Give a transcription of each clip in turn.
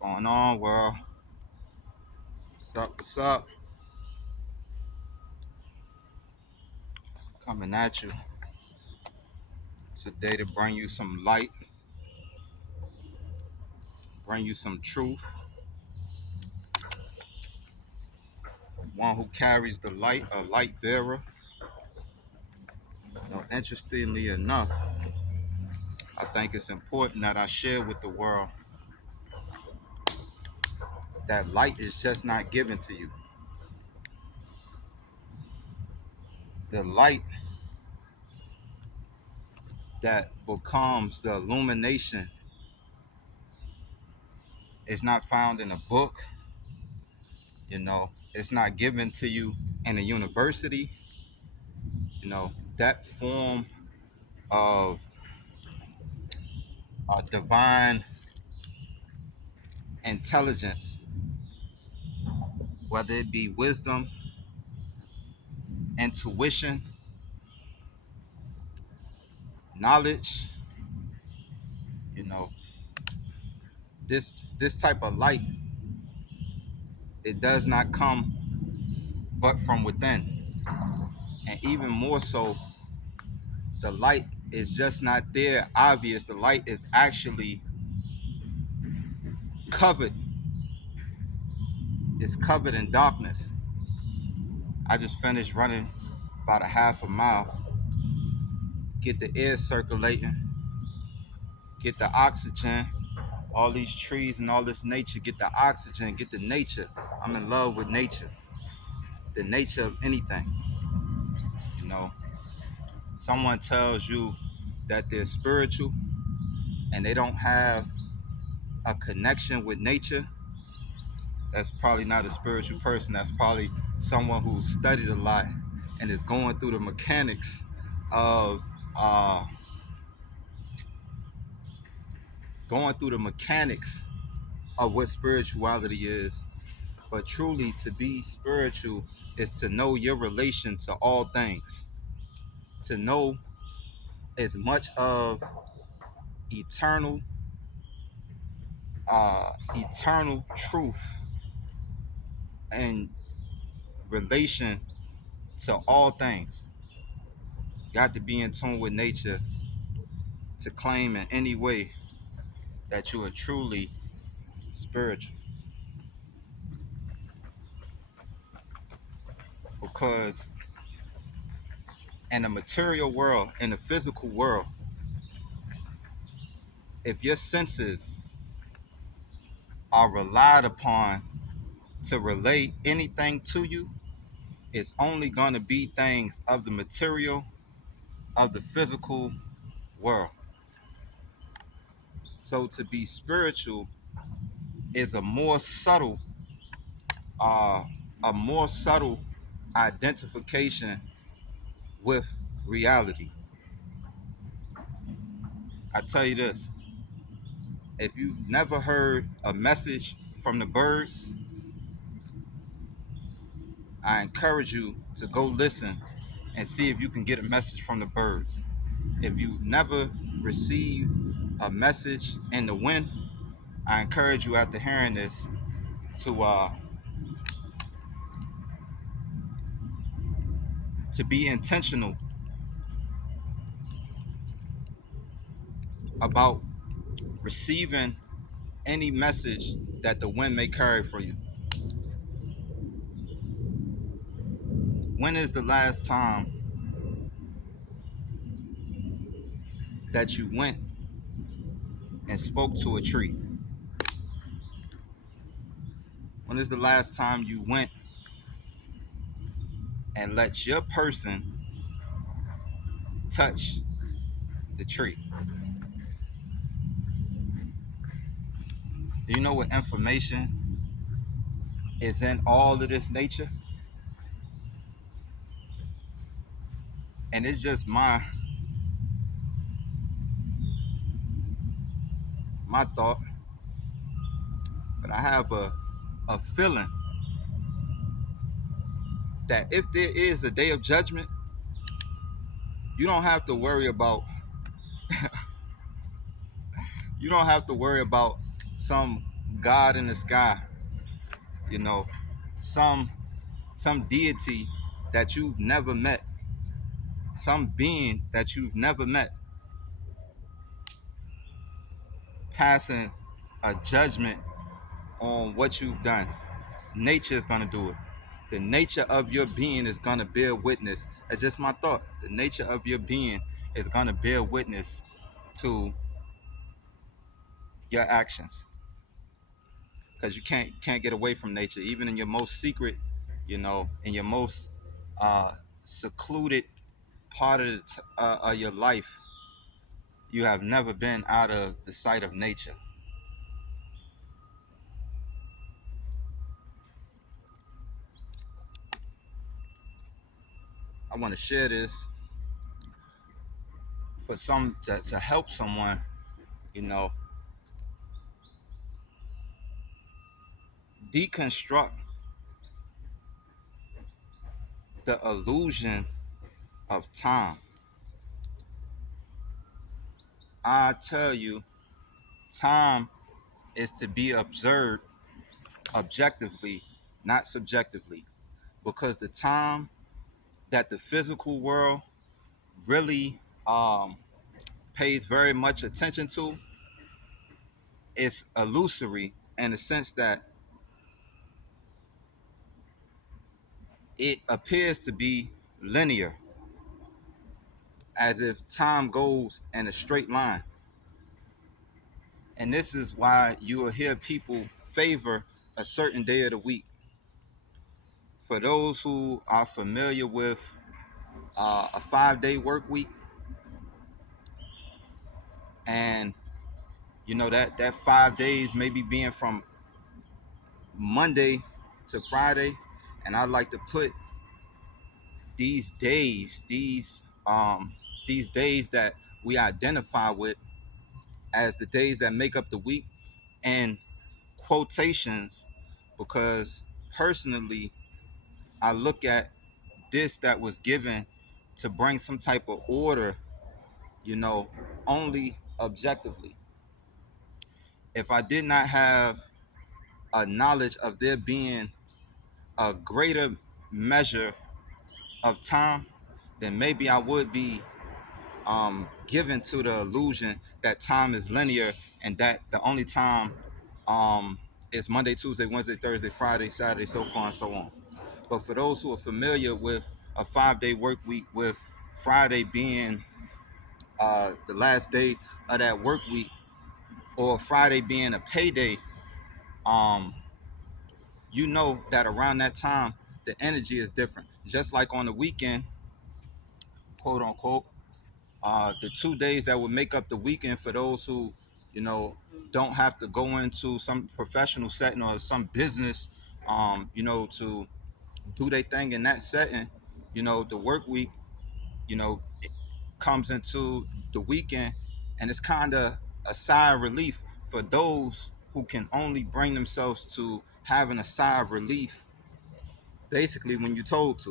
Going on, world? What's up? What's up? Coming at you today to bring you some light, bring you some truth. One who carries the light, a light bearer. Interestingly enough, I think it's important that I share with the world that light is just not given to you. The light that becomes the illumination is not found in a book. It's not given to you in a university. That form of divine intelligence, whether it be wisdom, intuition, knowledge, you know, this type of light, it does not come but from within. And even more so, the light is just not there obvious. The light is actually covered. It's covered in darkness. I just finished running about a half a mile, get the air circulating, get the oxygen, all these trees and all this nature, get the oxygen, get the nature. I'm in love with nature, the nature of anything. You know, someone tells you that they're spiritual and they don't have a connection with nature, that's probably not a spiritual person. That's probably someone who studied a lot and is going through the mechanics of uh, what spirituality is. But truly, to be spiritual is to know your relation to all things, to know as much of eternal, eternal truth and relation to all things. You got to be in tune with nature to claim in any way that you are truly spiritual. Because in the material world, in the physical world, if your senses are relied upon to relay anything to you, it's only going to be things of the material, of the physical world. So to be spiritual is uh, a more subtle identification with reality. I tell you this: if you've never heard a message from the birds, I encourage you to go listen and see if you can get a message from the birds. If you've never received a message in the wind, I encourage you after hearing this to be intentional about receiving any message that the wind may carry for you. When is the last time that you went and spoke to a tree? When is the last time you went and let your person touch the tree? Do you know what information is in all of this nature? And it's just my thought, but I have a feeling that if there is a day of judgment, you don't have to worry about you don't have to worry about some God in the sky, you know, some some deity that you've never met, some being that you've never met, passing a judgment on what you've done. Nature is going to do it. The nature of your being is going to bear witness. That's just my thought. The nature of your being is going to bear witness to your actions, because you can't get away from nature. Even in your most secret, in your most uh, secluded part of, of your life, you have never been out of the sight of nature. I want to share this for to help someone, you know, deconstruct the illusion of time. I tell you, time is to be observed objectively, not subjectively, because the time that the physical world really pays very much attention to is illusory, in the sense that it appears to be linear, as if time goes in a straight line. And this is why you will hear people favor a certain day of the week. For those who are familiar with a 5-day work week, and that 5 days maybe being from Monday to Friday, and I like to put these days, these days that we identify with as the days that make up the week, and quotations, because personally I look at this that was given to bring some type of order, you know, only objectively. If I did not have a knowledge of there being a greater measure of time, then maybe I would be given to the illusion that time is linear, and that the only time um, is Monday, Tuesday, Wednesday, Thursday, Friday, Saturday, so far and so on. But for those who are familiar with a 5-day work week, with Friday being the last day of that work week, or Friday being a payday, um, you know that around that time the energy is different. Just like on the weekend, quote unquote, the 2 days that would make up the weekend, for those who, you know, don't have to go into some professional setting or some business, to do their thing in that setting. The work week, it comes into the weekend, and it's kind of a sigh of relief for those who can only bring themselves to having a sigh of relief. Basically, when you told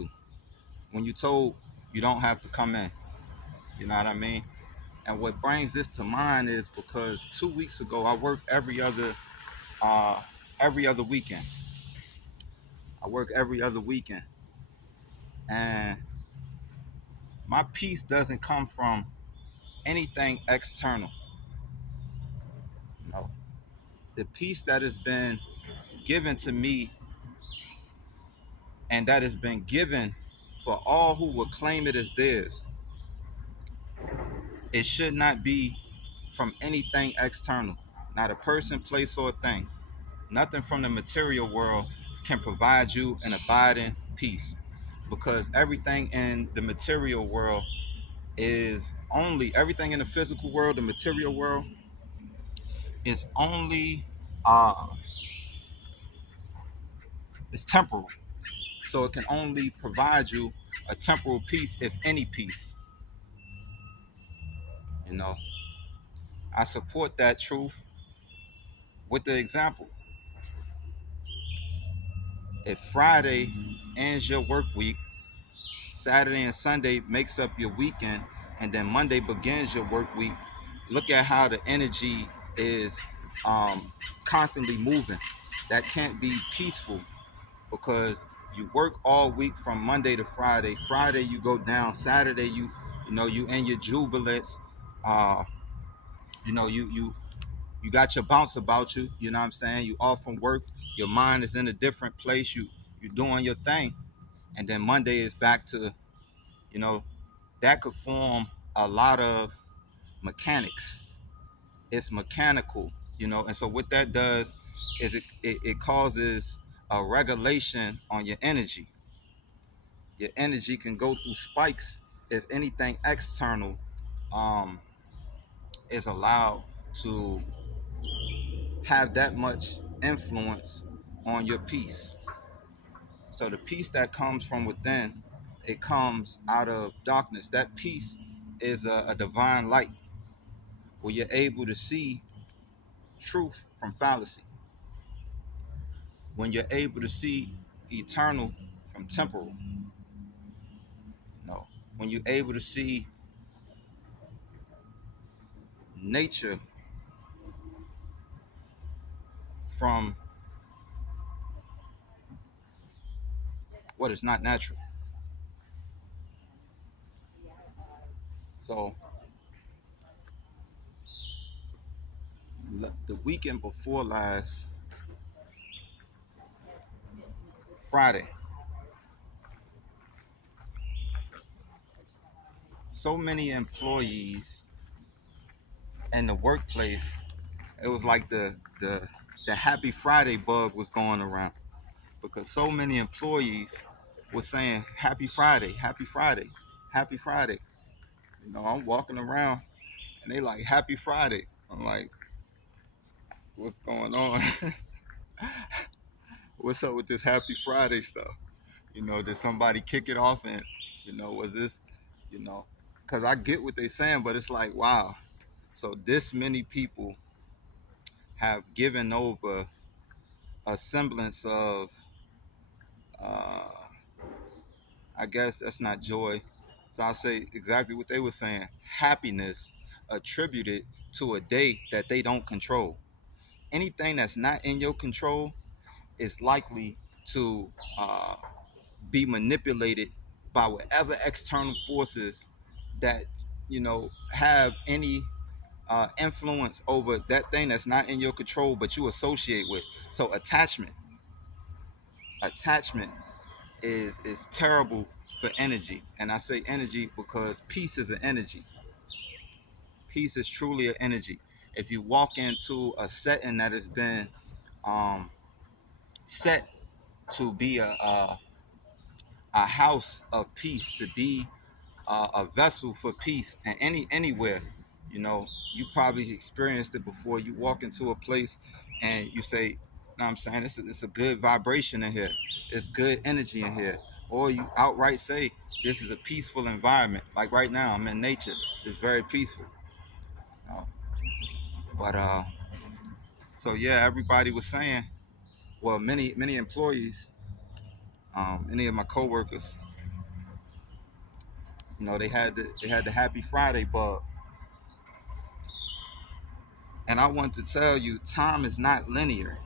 you don't have to come in, you know what I mean? And what brings this to mind is because 2 weeks ago I worked uh, every other weekend. I work every other weekend, and my peace doesn't come from anything external. You know, the peace that has been given to me, and that has been given for all who will claim it as theirs, it should not be from anything external, not a person, place, or thing. Nothing from the material world can provide you an abiding peace, because everything in the material world is only everything in the physical world, the material world is only uh it's temporal. So it can only provide you a temporal peace, if any peace. You know, I support that truth with the example. If Friday ends your work week, Saturday and Sunday makes up your weekend, and then Monday begins your work week, look at how the energy is um, constantly moving. That can't be peaceful because you work all week from Monday to Friday. Friday you go down. Saturday you in your jubilance. Uh, you got your bounce about you. You know what I'm saying? You off from work. Your mind is in a different place. You doing your thing, and then Monday is back to you know that could form a lot of mechanics. It's mechanical, and so what that does is it causes a regulation on your energy. Your energy can go through spikes if anything external um, is allowed to have that much influence on your peace. So the peace that comes from within, it comes out of darkness. That peace is a divine light where you're able to see truth from fallacy, when you're able to see eternal from temporal, when you're able to see nature from what is not natural. So the weekend before last Friday, so many employees in the workplace, it was like the happy Friday bug was going around because so many employees were saying happy Friday, happy Friday, happy Friday. I'm walking around and they like happy Friday. I'm like, what's going on? What's up with this happy Friday stuff? Did somebody kick it off and was this, you know, because I get what they're saying, but it's like, wow. So this many people have given over a semblance of, uh, I guess that's not joy. So I'll say exactly what they were saying: happiness attributed to a day that they don't control. Anything that's not in your control is likely to be manipulated by whatever external forces that have any influence over that thing that's not in your control but you associate with. So attachment is terrible for energy, and I say energy because peace is an energy. Peace is truly an energy. If you walk into a setting that has been um, set to be a house of peace, to be a vessel for peace, and anywhere, you probably experienced it before. You walk into a place and you say, no, I'm saying it's a good vibration in here, it's good energy in here. Or you outright say this is a peaceful environment. Like right now I'm in nature, it's very peaceful. uh, but so yeah, everybody was saying, well, many employees, many of my coworkers, they had the happy Friday bug. And I want to tell you, time is not linear.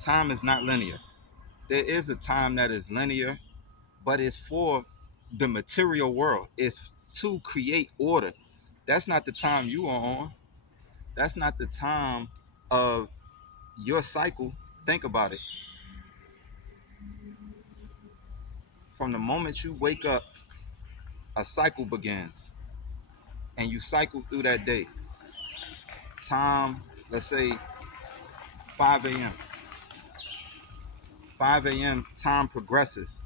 Time is not linear. There is a time that is linear, but it's for the material world. It's to create order. That's not the time you are on. That's not the time of your cycle. Think about it. From the moment you wake up, a cycle begins, and you cycle through that day. Time, let's say 5 a.m. 5 a.m. time progresses,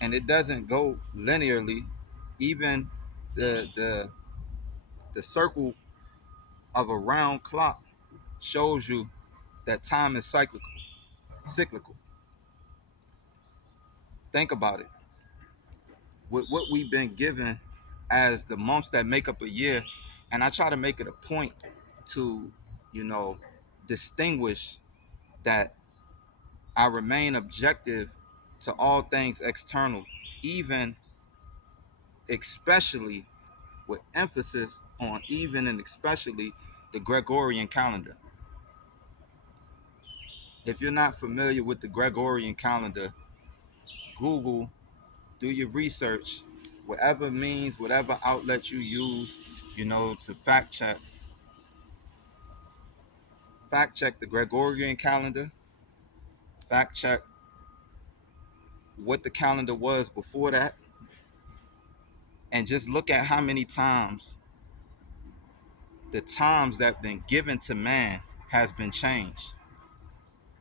and it doesn't go linearly. Even the the circle of a round clock shows you that time is cyclical. Think about it. With what we've been given as the months that make up a year, and I try to make it a point to, you know, distinguish that I remain objective to all things external, even especially with emphasis on even and especially the Gregorian calendar. If you're not familiar with the Gregorian calendar, Google, do your research, whatever means, whatever outlet you use, to fact check the Gregorian calendar, fact check what the calendar was before that, and just look at how many times the times that have been given to man has been changed.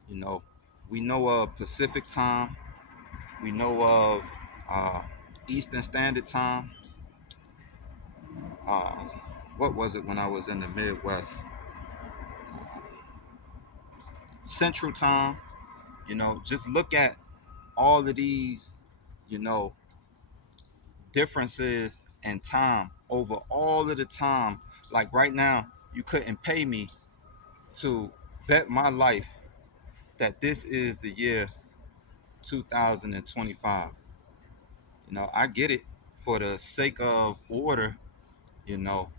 You know, we know of Pacific time, we know of uh, Eastern Standard Time. Uh, what was it when I was in the Midwest? Central Time. Just look at all of these, you know, differences in time over all of the time. Like right now, you couldn't pay me to bet my life that this is the year 2025. I get it for the sake of order, you know,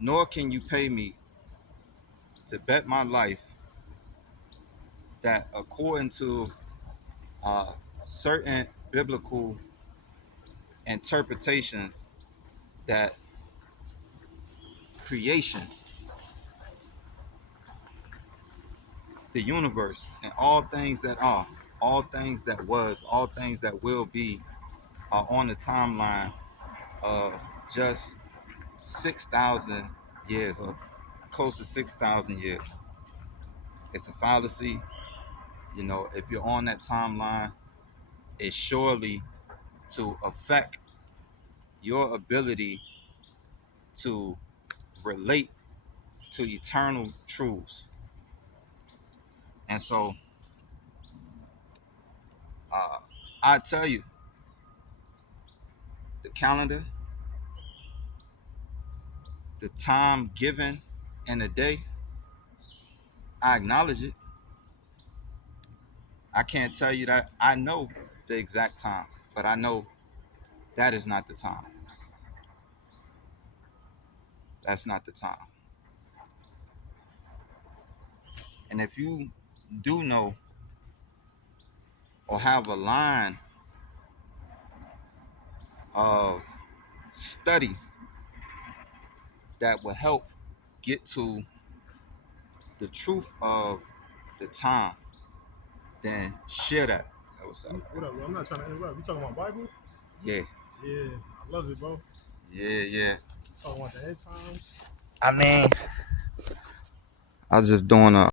nor can you pay me to bet my life that according to uh, certain biblical interpretations, that creation, the universe, and all things that are, all things that was, all things that will be, are on the timeline of just 6,000 years, or close to 6,000 years. It's a fallacy. If you're on that timeline, it's surely to affect your ability to relate to eternal truths. And so, uh, I tell you, the calendar, the time given in a day, I acknowledge it. I can't tell you that I know the exact time, but I know that is not the time. That's not the time. And if you do know or have a line of study that will help get to the truth of the time, then share that. That was up. What up, bro? I'm not trying to interrupt. You talking about Bible? Yeah, Yeah, I love it, bro. yeah. Talking about the end times. I mean, I was just doing a